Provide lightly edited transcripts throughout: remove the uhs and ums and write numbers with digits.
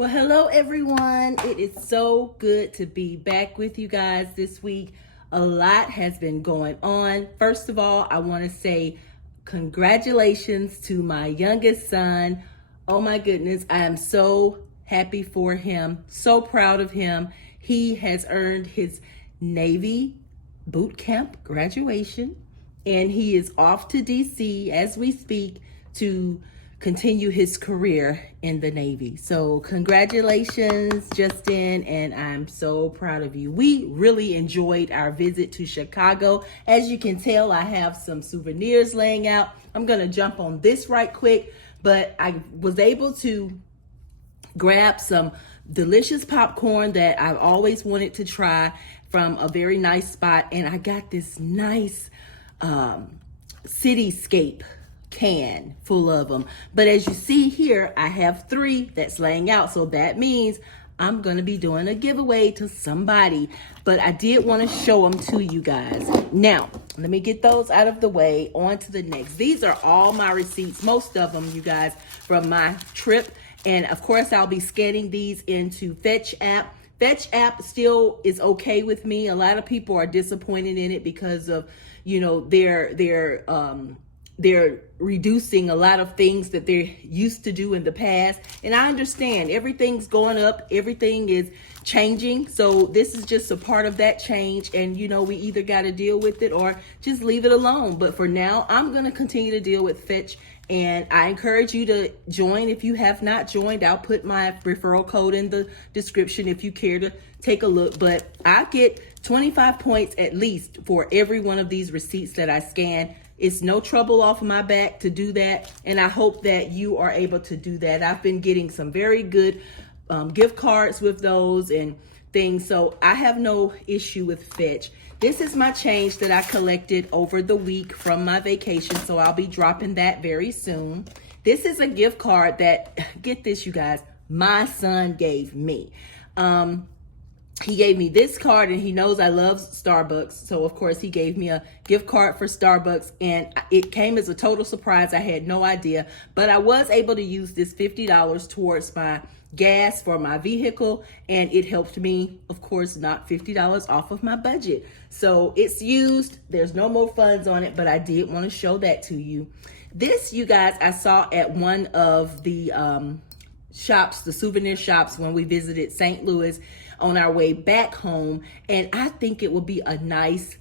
Well, hello everyone. It is so good to be back with you guys this week. A lot has been going on. First of all, I want to say congratulations to my youngest son. Oh my goodness, I am so happy for him, so proud of him. He has earned his Navy boot camp graduation, and he is off to DC as we speak to continue his career in the Navy. So congratulations, Justin, and I'm so proud of you. We really enjoyed our visit to Chicago. As you can tell, I have some souvenirs laying out. I'm gonna jump on this right quick, but I was able to grab some delicious popcorn that I've always wanted to try from a very nice spot, and I got this nice cityscape can full of them. But as you see here, I have 3 that's laying out, so that means I'm gonna be doing a giveaway to somebody, but I did want to show them to you guys. Now let me get those out of the way. On to the next. These are all my receipts, most of them, you guys, from my trip, and of course I'll be scanning these into Fetch app. Fetch app still is okay with me. A lot of people are disappointed in it because of, you know, they're reducing a lot of things that they're used to do in the past. And I understand everything's going up, everything is changing. So this is just a part of that change. And you know, we either got to deal with it or just leave it alone. But for now, I'm going to continue to deal with Fetch. And I encourage you to join if you have not joined. I'll put my referral code in the description if you care to take a look. But I get 25 points at least for every one of these receipts that I scan. It's no trouble off of my back to do that, and I hope that you are able to do that. I've been getting some very good gift cards with those and things, so I have no issue with Fetch. This is my change that I collected over the week from my vacation, so I'll be dropping that very soon. This is a gift card that, get this you guys, my son gave me. He gave me this card, and he knows I love Starbucks. So of course he gave me a gift card for Starbucks, and it came as a total surprise. I had no idea, but I was able to use this $50 towards my gas for my vehicle, and it helped me, of course, knock $50 off of my budget. So it's used. There's no more funds on it, but I did want to show that to you. This, you guys, I saw at one of the shops, the souvenir shops, when we visited St. Louis on our way back home, and I think it will be a nice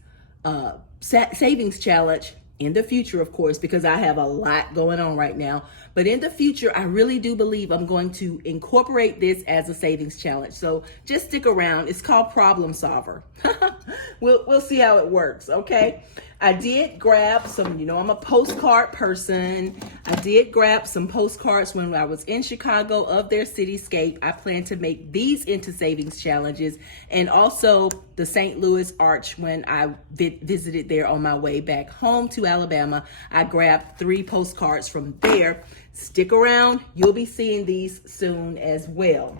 savings challenge in the future, of course, because I have a lot going on right now. But in the future, I really do believe I'm going to incorporate this as a savings challenge. So just stick around. It's called Problem Solver. We'll see how it works, okay? I did grab some, you know, I'm a postcard person. I did grab some postcards when I was in Chicago of their cityscape. I plan to make these into savings challenges, and also the St. Louis Arch when I visited there on my way back home to Alabama. I grabbed 3 postcards from there. Stick around, you'll be seeing these soon as well.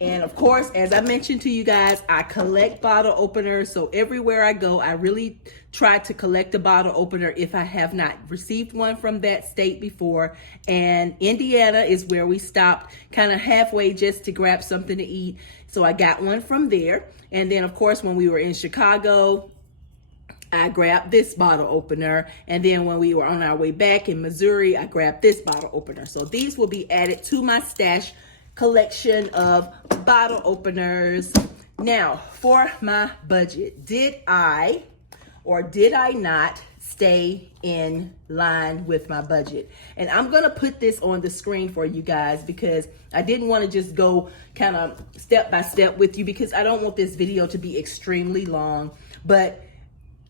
And of course, as I mentioned to you guys, I collect bottle openers. So everywhere I go, I really try to collect a bottle opener if I have not received one from that state before. And Indiana is where we stopped kind of halfway just to grab something to eat. So I got one from there. And then of course, when we were in Chicago, I grabbed this bottle opener. And then when we were on our way back in Missouri, I grabbed this bottle opener. So these will be added to my stash collection of bottle openers. Now, for my budget, did I or did I not stay in line with my budget? And I'm gonna put this on the screen for you guys because I didn't want to just go kind of step by step with you because I don't want this video to be extremely long. But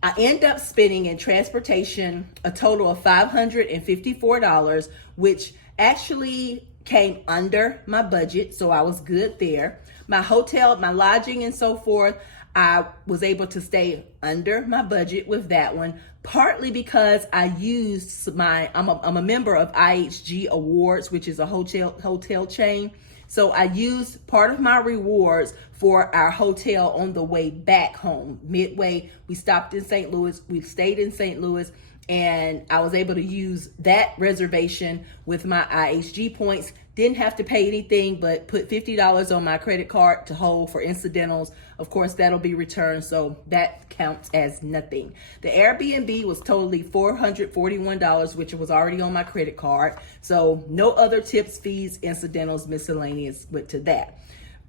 I end up spending in transportation a total of $554, which actually came under my budget, so I was good there. My hotel, my lodging and so forth, I was able to stay under my budget with that one, partly because I used I'm a member of IHG Awards, which is a hotel chain. So I used part of my rewards for our hotel on the way back home. Midway, we stopped in St. Louis, we stayed in St. Louis, and I was able to use that reservation with my IHG points. Didn't have to pay anything but put $50 on my credit card to hold for incidentals. Of course, that'll be returned, so that counts as nothing. The Airbnb was totally $441, which was already on my credit card. So no other tips, fees, incidentals, miscellaneous went to that.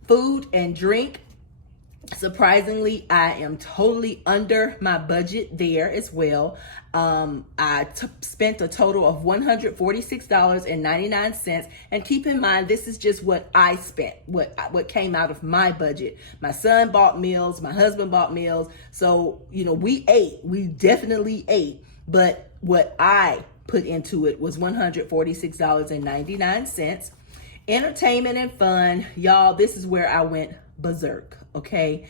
Food and drink. Surprisingly, I am totally under my budget there as well. I spent a total of $146.99. And keep in mind, this is just what I spent, what came out of my budget. My son bought meals, my husband bought meals. So, we definitely ate. But what I put into it was $146.99. Entertainment and fun. Y'all, this is where I went berserk, okay?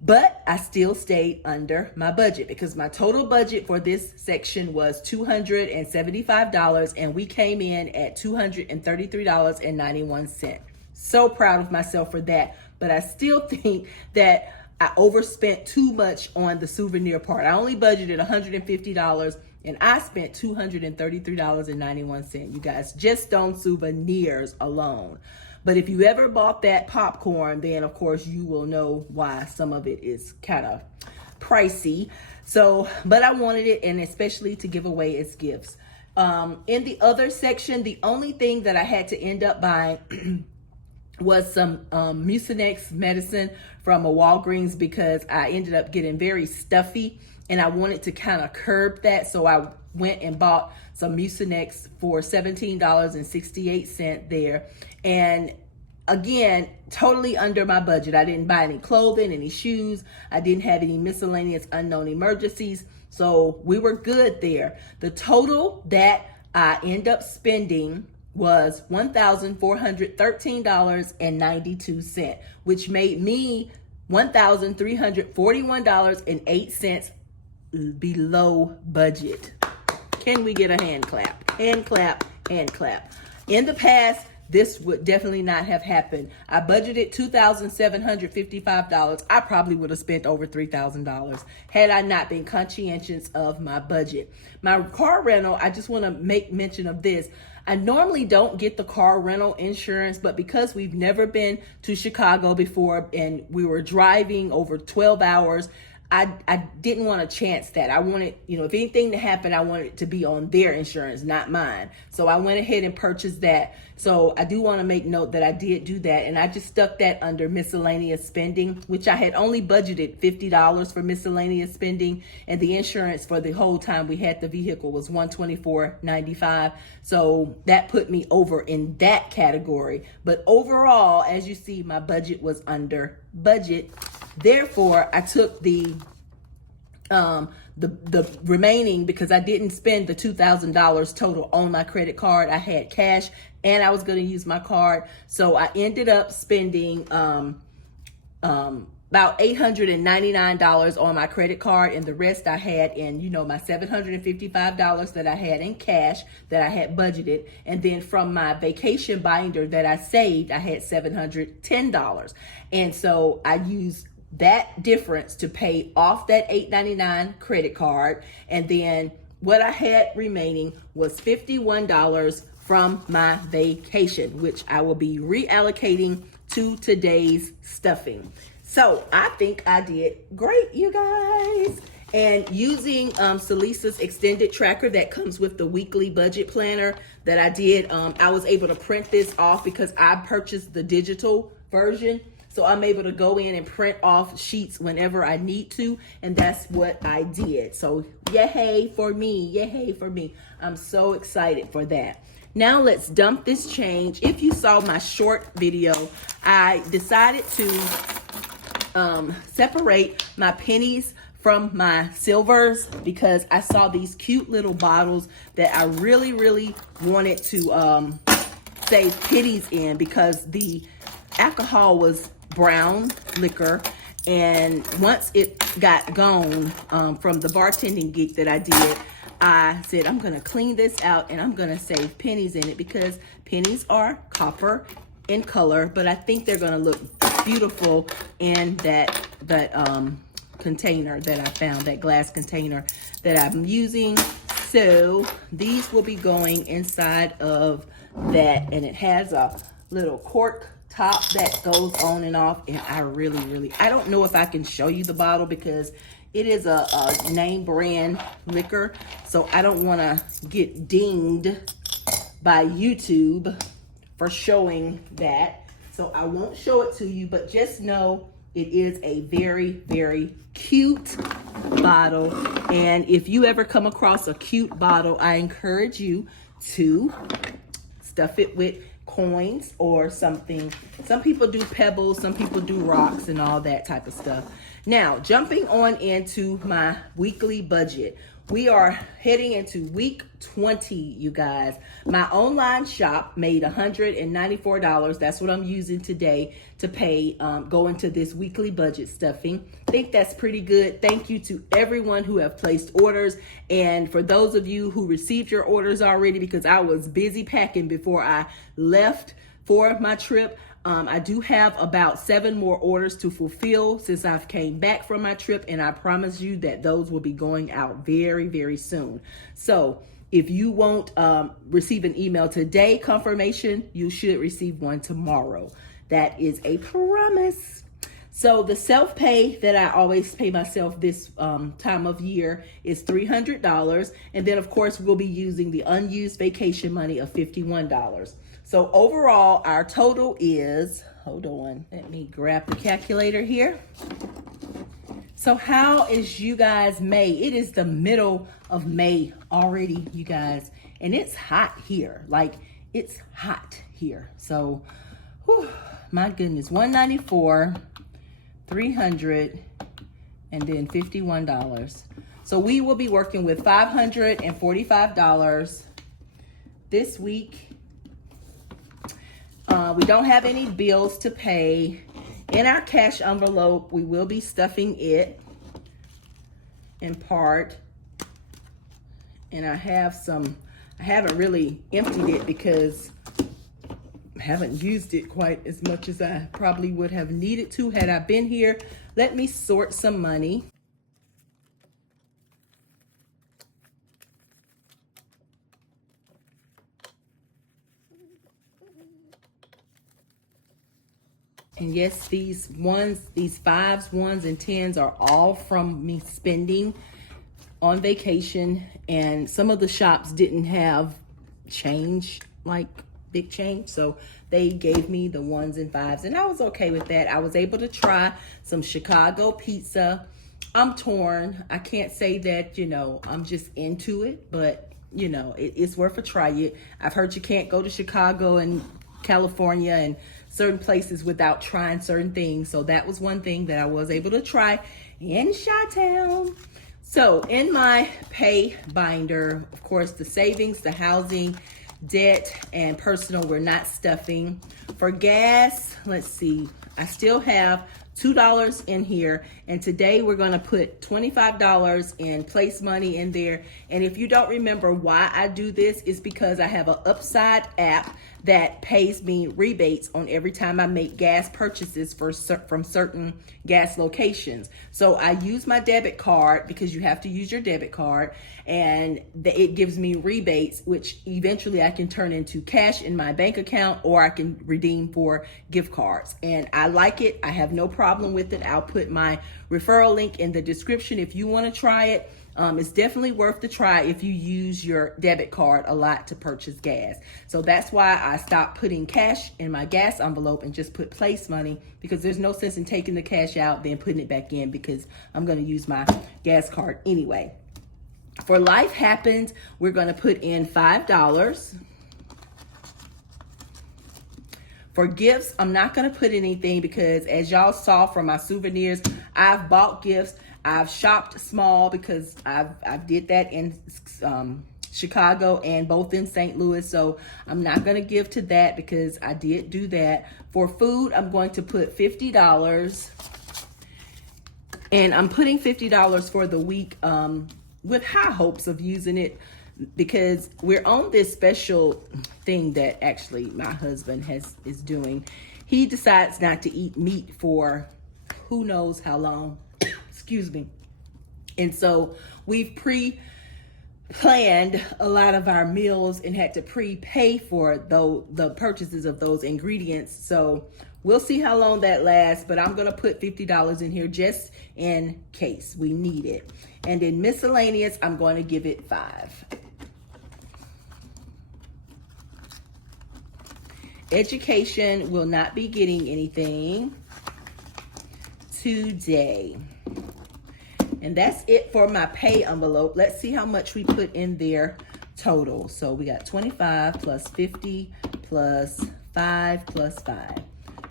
But I still stayed under my budget because my total budget for this section was $275, and we came in at $233.91. So proud of myself for that, but I still think that I overspent too much on the souvenir part. I only budgeted $150, and I spent $233.91, you guys, just on souvenirs alone. But if you ever bought that popcorn, then of course you will know why some of it is kind of pricey. So, but I wanted it, and especially to give away as gifts. In the other section, the only thing that I had to end up buying was some Mucinex medicine from a Walgreens, because I ended up getting very stuffy and I wanted to kind of curb that. So I went and bought some Mucinex for $17.68 there. And again, totally under my budget. I didn't buy any clothing, any shoes. I didn't have any miscellaneous unknown emergencies. So we were good there. The total that I end up spending was $1,413.92, which made me $1,341.08 below budget. Can we get a hand clap? Hand clap, hand clap. In the past, this would definitely not have happened. I budgeted $2,755. I probably would have spent over $3,000 had I not been conscientious of my budget. My car rental, I just want to make mention of this. I normally don't get the car rental insurance, but because we've never been to Chicago before and we were driving over 12 hours, I didn't want to chance that. I wanted, if anything to happen, I wanted it to be on their insurance, not mine. So I went ahead and purchased that. So I do want to make note that I did do that. And I just stuck that under miscellaneous spending, which I had only budgeted $50 for miscellaneous spending. And the insurance for the whole time we had the vehicle was $124.95. So that put me over in that category. But overall, as you see, my budget was under budget. Therefore, I took the remaining, because I didn't spend the $2,000 total on my credit card. I had cash and I was going to use my card. So I ended up spending about $899 on my credit card, and the rest I had in, my $755 that I had in cash that I had budgeted. And then from my vacation binder that I saved, I had $710. And so I used that difference to pay off that $899 credit card. And then what I had remaining was $51 from my vacation, which I will be reallocating to today's stuffing. So I think I did great, you guys. And using Salisa's extended tracker that comes with the weekly budget planner that I did, I was able to print this off because I purchased the digital version. So I'm able to go in and print off sheets whenever I need to. And that's what I did. So yay for me, yay for me. I'm so excited for that. Now let's dump this change. If you saw my short video, I decided to separate my pennies from my silvers because I saw these cute little bottles that I really, really wanted to save pennies in, because the alcohol was brown liquor, and once it got gone from the bartending gig that I did, I said I'm gonna clean this out and I'm gonna save pennies in it, because pennies are copper in color, but I think they're gonna look beautiful in that container that I found, that glass container that I'm using. So these will be going inside of that, and it has a little cork top that goes on and off. And I don't know if I can show you the bottle because it is a name brand liquor. So I don't want to get dinged by YouTube for showing that. So I won't show it to you, but just know it is a very, very cute bottle. And if you ever come across a cute bottle, I encourage you to stuff it with coins or something. Some people do pebbles, some people do rocks and all that type of stuff. Now, jumping on into my weekly budget. We are heading into week 20, you guys. My online shop made $194. That's what I'm using today to pay, go into this weekly budget stuffing. I think that's pretty good. Thank you to everyone who have placed orders. And for those of you who received your orders already, because I was busy packing before I left for my trip, I do have about 7 more orders to fulfill since I've came back from my trip, and I promise you that those will be going out very, very soon. So if you won't receive an email today confirmation, you should receive one tomorrow. That is a promise. So the self-pay that I always pay myself this time of year is $300. And then of course we'll be using the unused vacation money of $51. So overall, our total is, hold on, let me grab the calculator here. So how is you guys May? It is the middle of May already, you guys. And it's hot here. Like, it's hot here. So, whew, my goodness, $194, $300, and then $51. So we will be working with $545 this week. We don't have any bills to pay. In our cash envelope, we will be stuffing it in part. And I haven't really emptied it because I haven't used it quite as much as I probably would have needed to had I been here. Let me sort some money. And yes, these fives, ones, and tens are all from me spending on vacation. And some of the shops didn't have change, like big change. So they gave me the ones and fives, and I was okay with that. I was able to try some Chicago pizza. I'm torn. I can't say that, I'm just into it, but it's worth a try. I've heard you can't go to Chicago and California and certain places without trying certain things. So that was one thing that I was able to try in Chi-Town. So in my pay binder, of course, the savings, the housing, debt, and personal, we're not stuffing. For gas, let's see, I still have $2 in here, and today we're going to put $25 in place money in there. And if you don't remember why I do this, it's because I have an Upside app that pays me rebates on every time I make gas purchases from certain gas locations. So I use my debit card because you have to use your debit card, and it gives me rebates, which eventually I can turn into cash in my bank account, or I can redeem for gift cards. And I like it. I have no problem with it. I'll put my referral link in the description if you want to try it. It's definitely worth the try if you use your debit card a lot to purchase gas. So that's why I stopped putting cash in my gas envelope and just put place money, because there's no sense in taking the cash out then putting it back in, because I'm going to use my gas card anyway. For Life Happens, we're going to put in $5. For gifts, I'm not going to put anything because, as y'all saw from my souvenirs, I've bought gifts. I've shopped small because I've did that in Chicago and both in St. Louis. So I'm not going to give to that because I did do that. For food, I'm going to put $50. And I'm putting $50 for the week with high hopes of using it, because we're on this special thing that actually my husband is doing. He decides not to eat meat for who knows how long. Excuse me. And so we've planned a lot of our meals and had to prepay for the purchases of those ingredients. So we'll see how long that lasts, but I'm gonna put $50 in here just in case we need it. And in miscellaneous, I'm going to give it 5. Education will not be getting anything today. And that's it for my pay envelope. Let's see how much we put in there total. So we got 25 plus 50 plus 5 plus 5.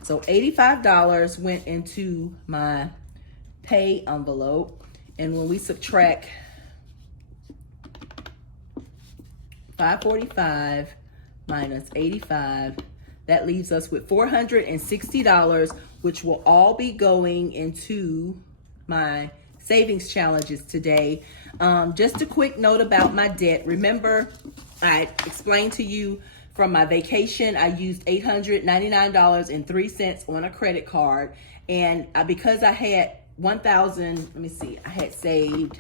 So $85 went into my pay envelope. And when we subtract 545 minus 85, that leaves us with $460, which will all be going into my savings challenges today. Just a quick note about my debt. Remember, I explained to you from my vacation, I used $899.03 on a credit card. And because I had I had saved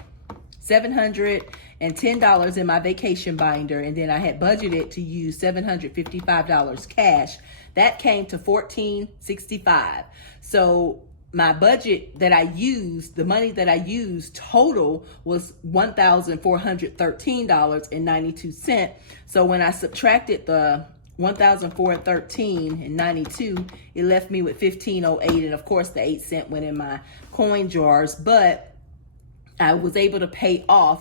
$710 in my vacation binder, and then I had budgeted to use $755 cash. That came to $1,465. So my budget that I used, the money that I used total was $1,413.92. So when I subtracted the $1,413.92, it left me with $1,508, and of course the 8 cent went in my coin jars, but I was able to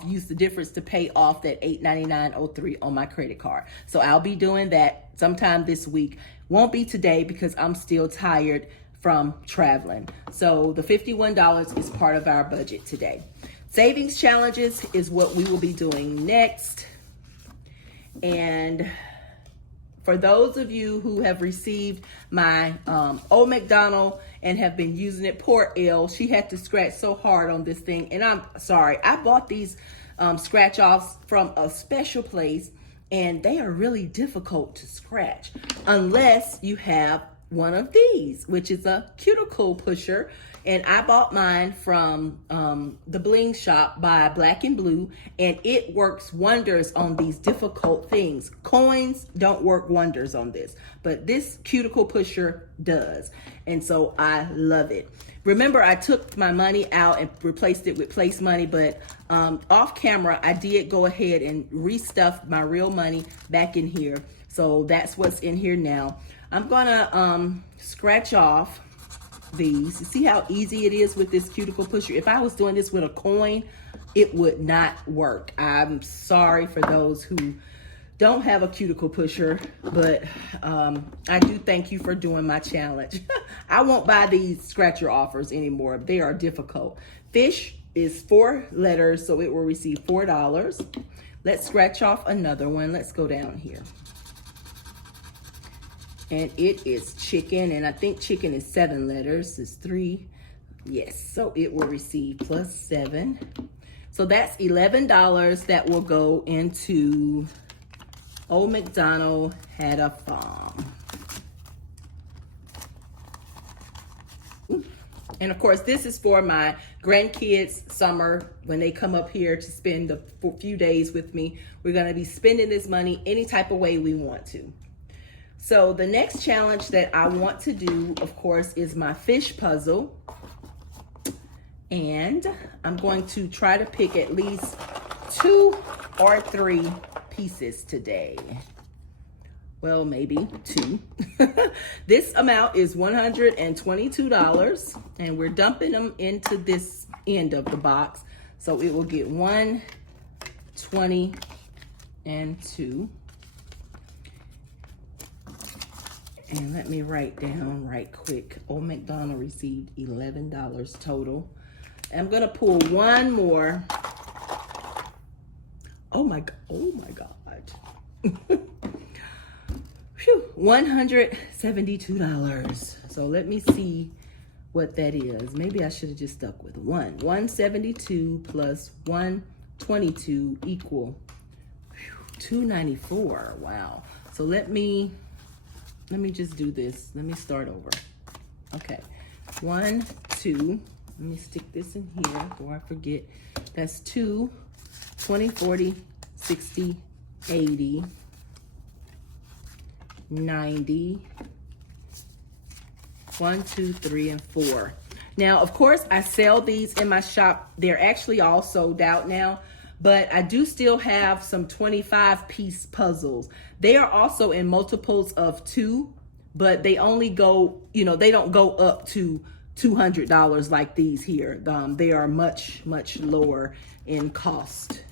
use the difference to pay off that $899.03 on my credit card. So I'll be doing that sometime this week. Won't be today because I'm still tired from traveling. So the $51 is part of our budget today. Savings challenges is what we will be doing next. And for those of you who have received my Old McDonald and have been using it, poor Elle, she had to scratch so hard on this thing. And I'm sorry, I bought these scratch offs from a special place, and they are really difficult to scratch unless you have one of these, which is a cuticle pusher. And I bought mine from the Bling Shop by Black and Blue, and it works wonders on these difficult things. Coins don't work wonders on this, but this cuticle pusher does. And so I love it. Remember, I took my money out and replaced it with place money, but off camera, I did go ahead and restuff my real money back in here. So that's what's in here now. I'm gonna scratch off these. See how easy it is with this cuticle pusher? If I was doing this with a coin, it would not work. I'm sorry for those who don't have a cuticle pusher, but I do thank you for doing my challenge. I won't buy these scratcher offers anymore. They are difficult. Fish is 4 letters, so it will receive $4. Let's scratch off another one. Let's go down here. And it is chicken, and I think chicken is 7 letters. It's 3. Yes, so it will receive plus 7. So that's $11 that will go into Old MacDonald Had a Farm. And of course, this is for my grandkids' summer when they come up here to spend a few days with me. We're gonna be spending this money any type of way we want to. So the next challenge that I want to do, of course, is my fish puzzle. And I'm going to try to pick at least 2 or 3 pieces today. Well, maybe 2. This amount is $122, and we're dumping them into this end of the box. So it will get 1, 20, and 2. And let me write down right quick. Old MacDonald received $11 total. I'm gonna pull one more. Oh my God. Phew, $172. So let me see what that is. Maybe I should have just stuck with 1. 172 plus 122 equal $294. Wow. So let me just do this. Let me start over. Okay. 1, 2. Let me stick this in here before I forget. That's 2, 20, 40, 60, 80, 90, 1, 2, 3, and 4. Now, of course, I sell these in my shop. They're actually all sold out now, but I do still have some 25-piece puzzles. They are also in multiples of 2, but they only go, you know, they don't go up to $200 like these here. They are much, much lower in cost,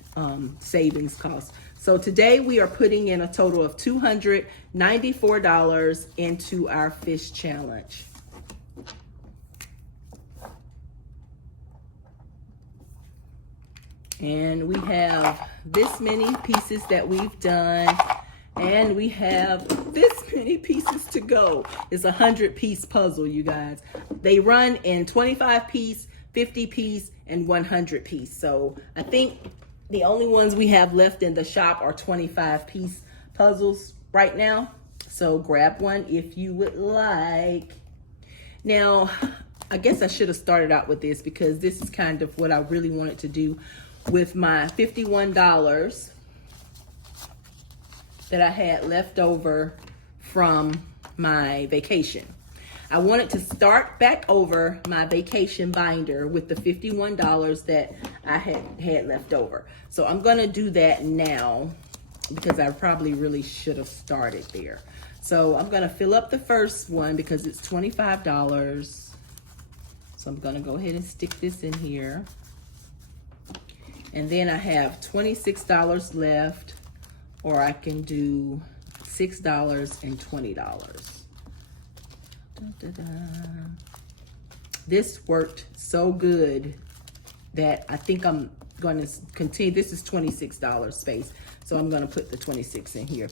savings cost. So today we are putting in a total of $294 into our fish challenge. And we have this many pieces that we've done, and we have this many pieces to go. It's a 100-piece puzzle, you guys. They run in 25-piece, 50-piece, and 100-piece. So I think the only ones we have left in the shop are 25-piece puzzles right now. So grab one if you would like. Now, I guess I should have started out with this because this is kind of what I really wanted to do with my $51 that I had left over from my vacation. I wanted to start back over my vacation binder with the $51 that I had left over. So I'm gonna do that now because I probably really should have started there. So I'm gonna fill up the first one because it's $25. So I'm gonna go ahead and stick this in here. And then I have $26 left, or I can do $6 and $20. This worked so good that I think I'm going to continue. This is $26 space, so I'm going to put the 26 in here.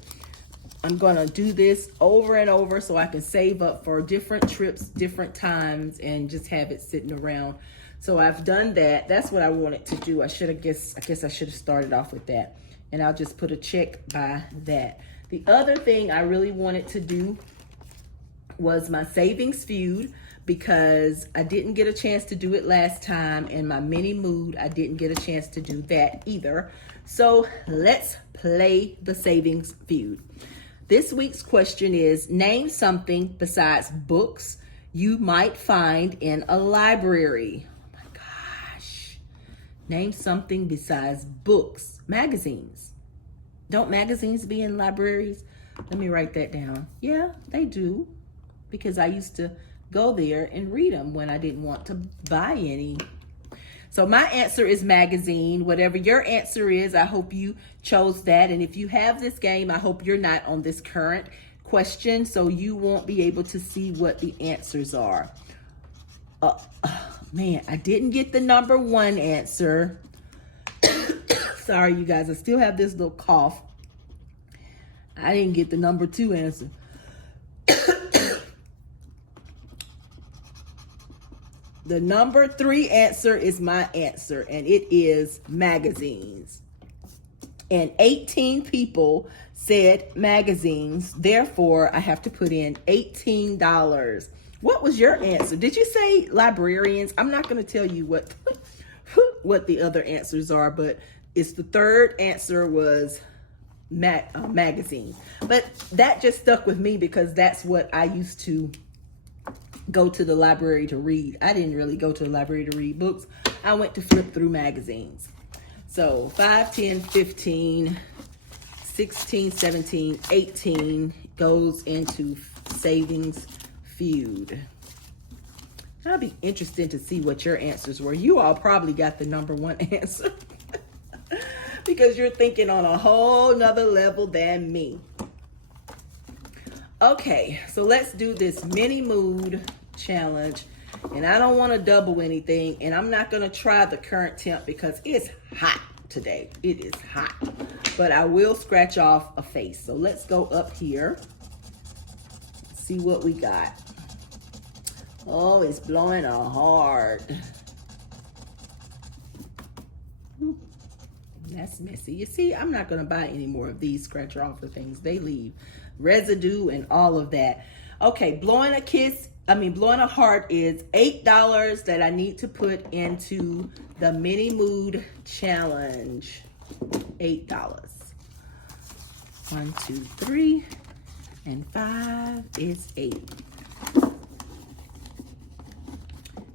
I'm going to do this over and over so I can save up for different trips, different times, and just have it sitting around. So I've done that. That's what I wanted to do. I guess I should have started off with that. And I'll just put a check by that. The other thing I really wanted to do was my savings feud, because I didn't get a chance to do it last time, and my mini mood, I didn't get a chance to do that either. So let's play the savings feud. This week's question is, name something besides books you might find in a library. Name something besides books. Magazines. Don't magazines be in libraries? Let me write that down. Yeah, they do. Because I used to go there and read them when I didn't want to buy any. So my answer is magazine. Whatever your answer is, I hope you chose that. And if you have this game, I hope you're not on this current question, so you won't be able to see what the answers are. Man, I didn't get the number 1 answer. Sorry, you guys. I still have this little cough. I didn't get the number 2 answer. The number 3 answer is my answer, and it is magazines. And 18 people said magazines. Therefore, I have to put in $18. What was your answer? Did you say librarians? I'm not going to tell you what the other answers are, but it's the third answer was magazine. But that just stuck with me because that's what I used to go to the library to read. I didn't really go to the library to read books. I went to flip through magazines. So 5, 10, 15, 16, 17, 18 goes into savings feud. I'll be interested to see what your answers were. You all probably got the number 1 answer because you're thinking on a whole nother level than me. Okay, so let's do this mini mood challenge. And I don't want to double anything, and I'm not going to try the current temp because it's hot today. It is hot. But I will scratch off a face. So let's go up here. See what we got. Oh, it's blowing hard. That's messy. You see, I'm not going to buy any more of these scratcher off the things. They leave residue and all of that. Okay, blowing a heart is $8 that I need to put into the mini mood challenge. $8. 1, 2, 3, and 5 is 8.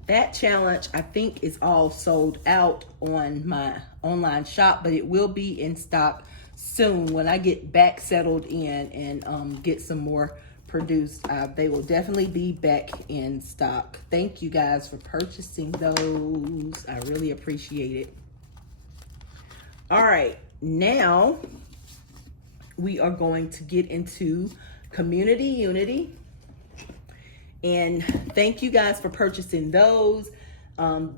That challenge, I think, is all sold out on my online shop, but it will be in stock soon when I get back settled in and get some more produced. They will definitely be back in stock. Thank you guys for purchasing those. I really appreciate it. All right, now we are going to get into Community Unity. And thank you guys for purchasing those.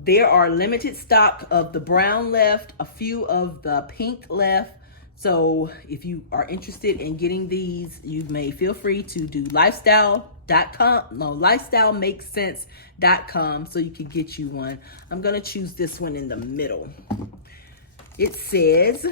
There are limited stock of the brown left, a few of the pink left. So if you are interested in getting these, you may feel free to do lifestylemakescents.com so you can get you one. I'm gonna choose this one in the middle. It says,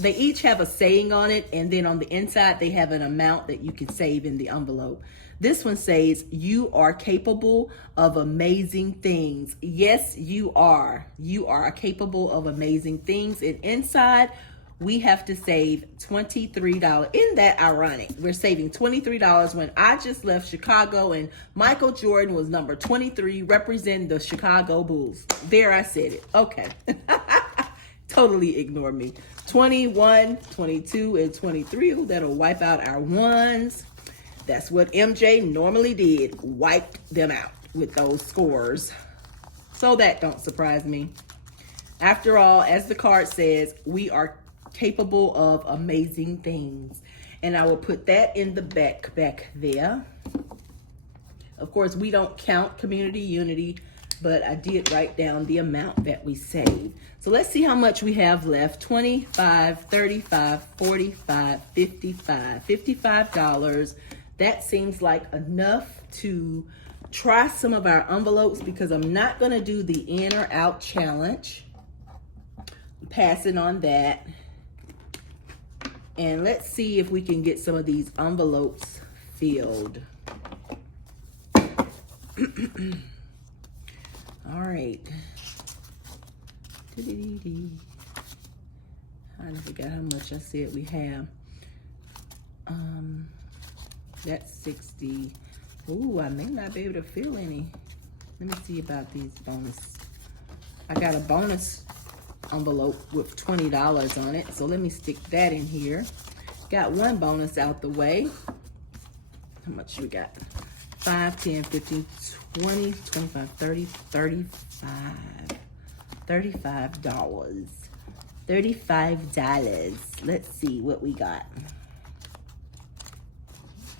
they each have a saying on it, and then on the inside they have an amount that you can save in the envelope. This one says, you are capable of amazing things. Yes, you are. You are capable of amazing things. And inside, we have to save $23. Isn't that ironic? We're saving $23 when I just left Chicago and Michael Jordan was number 23 representing the Chicago Bulls. There, I said it. Okay. Totally ignore me. 21, 22, and 23. Ooh, that'll wipe out our ones. That's what MJ normally did, wiped them out with those scores. So that don't surprise me. After all, as the card says, we are capable of amazing things. And I will put that in the back there. Of course, we don't count Community Unity, but I did write down the amount that we saved. So let's see how much we have left. 25, 35, 45, 55. $55. That seems like enough to try some of our envelopes because I'm not gonna do the in or out challenge. I'm passing on that. And let's see if we can get some of these envelopes filled. All right. I forgot how much I said we have. That's 60. Ooh, I may not be able to fill any. Let me see about these bonus. I got a bonus envelope with $20 on it, so let me stick that in here. Got one bonus out the way. How much we got? 5, 10, 15, 20, 25, 30, 35. $35. $35. Let's see what we got.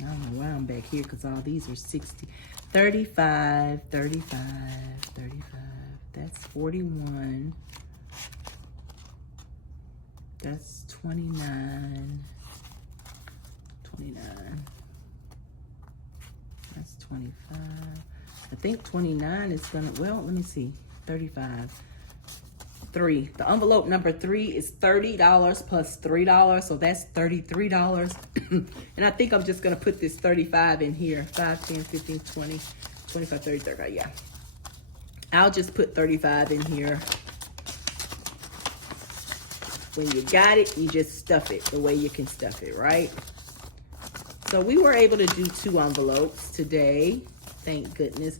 I don't know why I'm back here because all these are 60. 35, 35, 35. That's 41. That's 29. 29. That's 25. I think 29 is gonna, well, let me see. 35. 3. The envelope number 3 is $30 plus $3, so that's $33. And I think I'm just gonna put this 35 in here. 5, 10, 15, 20, 25, 30, 35, yeah. I'll just put 35 in here. When you got it, you just stuff it the way you can stuff it, right? So we were able to do 2 envelopes today, thank goodness.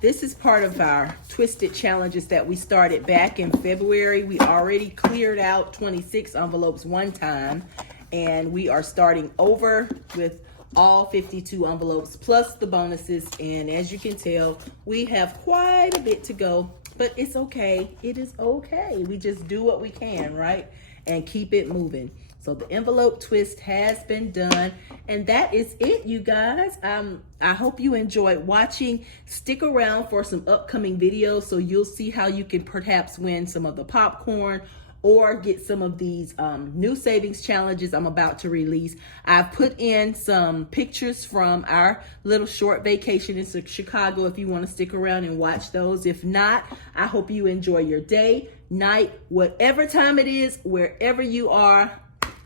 This is part of our twisted challenges that we started back in February. We already cleared out 26 envelopes one time, and we are starting over with all 52 envelopes plus the bonuses. And as you can tell, we have quite a bit to go, but it's okay. It is okay. We just do what we can, right? And keep it moving. So the envelope twist has been done, and that is it, you guys. I hope you enjoyed watching. Stick around for some upcoming videos so you'll see how you can perhaps win some of the popcorn or get some of these new savings challenges I'm about to release. I've put in some pictures from our little short vacation in Chicago if you want to stick around and watch those. If not, I hope you enjoy your day, night, whatever time it is, wherever you are.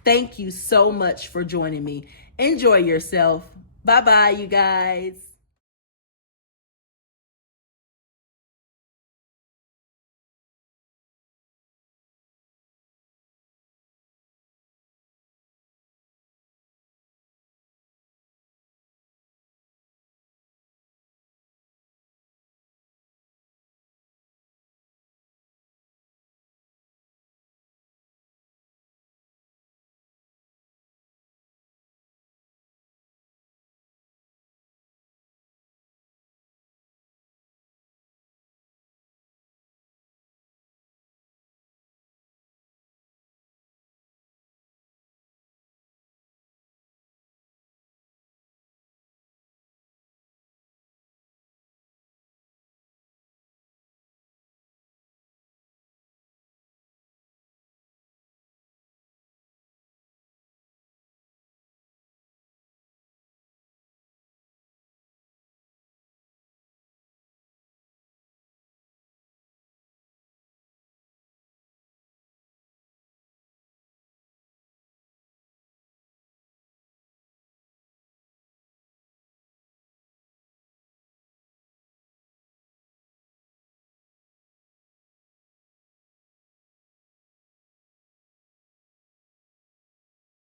Thank you so much for joining me. Enjoy yourself. Bye-bye, you guys.